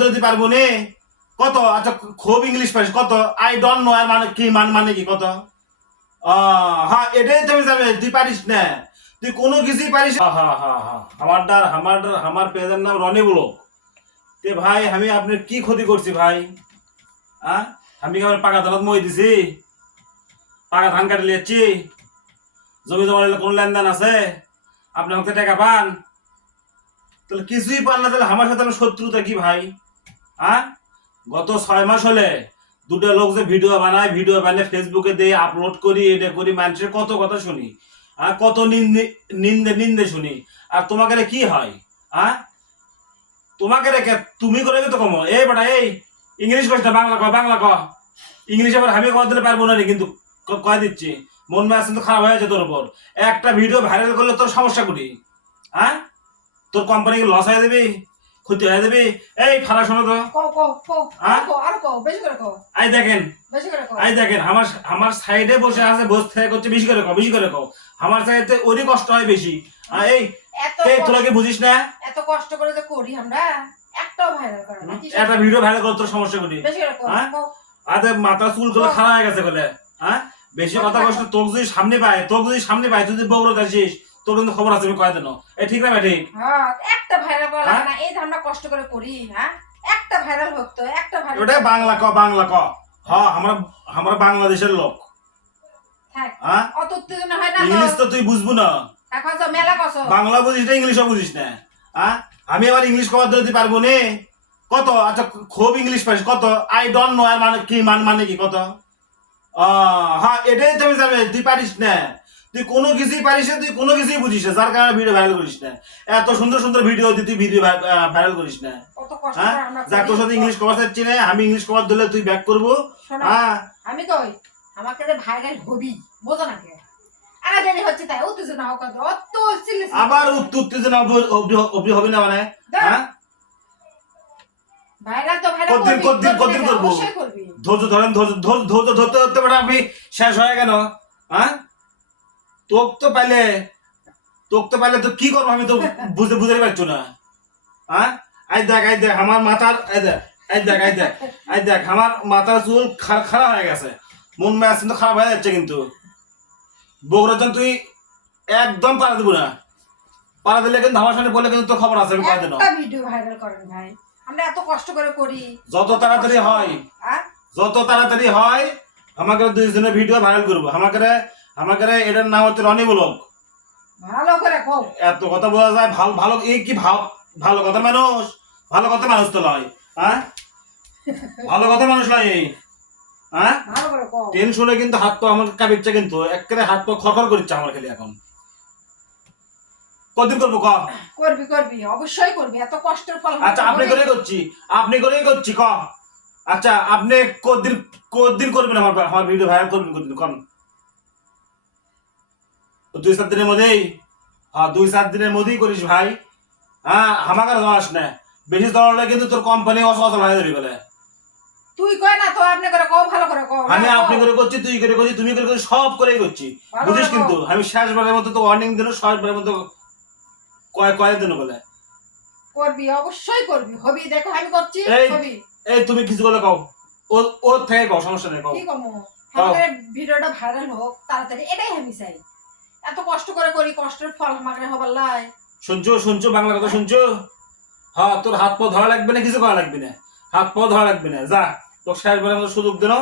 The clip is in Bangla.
শব্দ দিতে পারবো নে কত? আচ্ছা খুব ইংলিশ পারিস কত? আই ডোন্ট নো এর মানে কি মানে কি কত? হ্যাঁ এটাই তুমি যাবে, তুই পারিস না, তুই কোনো কিছুই পারিস। হ্যাঁ হ্যাঁ হ্যাঁ আমার পেজের নাম রনি ব্লগ। তে ভাই আমি আপনার কি ক্ষতি করছি ভাই? আমি কি আমার পাকা ধানত মই দিছি? পাকা ধান কাটি লিয়েছি? জমি জমা কোন লেনদেন আছে? আপনি আমাকে টাকা পান? তাহলে কিছুই পান না, তাহলে আমার সাথে আমার শত্রুতা কি ভাই? গত 6 মাস হলে দুটো লোক যে ভিডিও বানায় ফেসবুকে দিয়ে আপলোড করি, এটা করি, মানুষের কত কথা শুনি, কত নিন্দে শুনি। আর তোমাকে কি হয়? তোমাকে রেখে তুমি করে তো কমো। এই বেটা এই ইংলিশ কইস না, বাংলা ক। ইংলিশ আবার আমি কথা দিলে পারবো না রে, কিন্তু কয়ে দিচ্ছি। মন মেজাজ কিন্তু খারাপ হয়ে যায় তোর উপর। একটা ভিডিও ভাইরাল করলে তোর সমস্যা করি? তোর কোম্পানি লস হয়ে যাবি, ক্ষতি হয়ে যাবি। এই ফারা শোনো তো, আই দেখেন আমার সাইডে বসে আছে, বসে করছে, বেশি করে কও। আমার সাইডে ওরই কষ্ট হয় বেশি। এই তোরা কি বুঝিস না? এত কষ্ট করে যে করি আমরা, একটাও ভাইরাল করে না। একটা ভিডিও ভাইরাল করে তোর সমস্যা করি? আরে মাথা চুল গুলো খারাপ হয়ে গেছে বলে। বেশি কথা কষ্ট তোর যদি সামনে পায়, তুই যদি বউরত আসিস, তোর কিন্তু খবর আছে, আমি কয়ে দেন। এই ঠিক না ঠিক? একটা ভাইরাল করা লাগে না, এই আমরা কষ্ট করে করি। একটা ভাইরাল হোক তো, একটা ভাইরাল। ওটা বাংলা ক। আমরা বাংলাদেশের লোক। অত উত্তেজনা হয় না। ইংলিশ তো তুই বুঝবো না। এখন তো মেলা কসো। বাংলা বুঝিস না, ইংলিশও বুঝিস না। আমি আবার ইংলিশ কবার দিতে পারবো নে কত? আচ্ছা খুব ইংলিশ পারিস কত? আই ডোন্ট নো এর মানে কি মানে কি কত? হ্যাঁ এটাই তুমি যাবে, তুই পারিস না, তুই কোনো কিছুই পারিস না, তুই কোনো কিছুই বুঝিস না, যার কারণে ভিডিও ভাইরাল করিস না। এত সুন্দর ভিডিও তুই ভিডিও ভাইরাল করিস না। যাক তোর সাথে ইংলিশ কভার চাচ্ছি না, আমি ইংলিশ কভার দিলে তুই ব্যাক করবো। আমি কই আমাকে ভাইরাল হবি, বোঝো না কে? আরে হচ্ছে তাই উত্তেজনা হোক, অত সিরিয়াস আবার উত্তেজনা অবধি হবে না মানে? ভাইরাল তো ভাইরাল কতদিন করবো? ধৈর্য ধরেন, ধৈর্য ধরতে পারে আমি শেষ হয়ে গেল। তোক তো পাইলে তো কি করবো আমি তো বুঝতে পারছো না। আই দেখ আমার মাথার, আই দেখ আমার মাথার চুল খারাপ হয়ে গেছে, মন মেজাজ কিন্তু খারাপ হয়ে যাচ্ছে। কিন্তু বগুড়াজন তুই একদম পারা দিব না, পারা দিলে কিন্তু আমার সামনে বললে কিন্তু তোর খবর আছে, আমি কয়ে দেন। ভিডিও ভাইরাল করেন ভাই, আমরা এত কষ্ট করে করি। যত তাড়াতাড়ি হয় আমাকে দুইজনের ভিডিও ভাইরাল করবো। আমাকে এটার নাম হচ্ছে রনি ব্লগ। ভালো করে কও। এত কথা বোঝা যায়? ভালো এই কি ভালো কথা মানুষ তো লয়। ভালো কথা মানুষ লয় এই। ভালো করে কও। টেনশনে কিন্তু হাত পা আমার কাঁপিচ্ছে, কিন্তু একেবারে হাত পা খরখর করছে আমার খালি এখন। কতদিন করবো ক? করবি অবশ্যই করবি, এত কষ্টের ফল। আচ্ছা আপনি করেই করছি ক। আচ্ছা আপনি কতদিন করবেন আমার ভিডিও ভাইরাল করবেন কতদিন কন? 2-4 দিনের মধ্যেই? 2-4 দিনের মধ্যেই করিস ভাই। আমাকে যাস না, বেশি দৌড়ালে কিন্তু তোর কোম্পানি অচল হয়ে যাবে বলে। তুই কয় না তো, আপনি করে কও, ভালো করে কও। আমি আপনি করে করছি, তুই করে করছি, তুমি করে করছি, সব করেই করছি, বুঝিস? কিন্তু আমি শেষবারের মতো তো ওয়ার্নিং দিল, শেষবারের মতো কয়েক দিন বলে। করবি অবশ্যই করবি, হবি। দেখো আমি করছি, হবি। এই তুমি কিছু বলে কও, ওর থেকে কও, সমস্যা নেই কও। কি কমো? আমাদের ভিডিওটা ভাইরাল হোক তাড়াতাড়ি, এটাই আমি চাই। এত কষ্ট করে করি, কষ্টের ফল আমাকে হবার লাই। শুনছো বাংলা কথা শুনছো? তোর হাত পা ধরা লাগবে না, কিছু করা লাগবে না, হাত পা ধরা লাগবে না। যা তোর শেষবারের মতো সুযোগ দিল,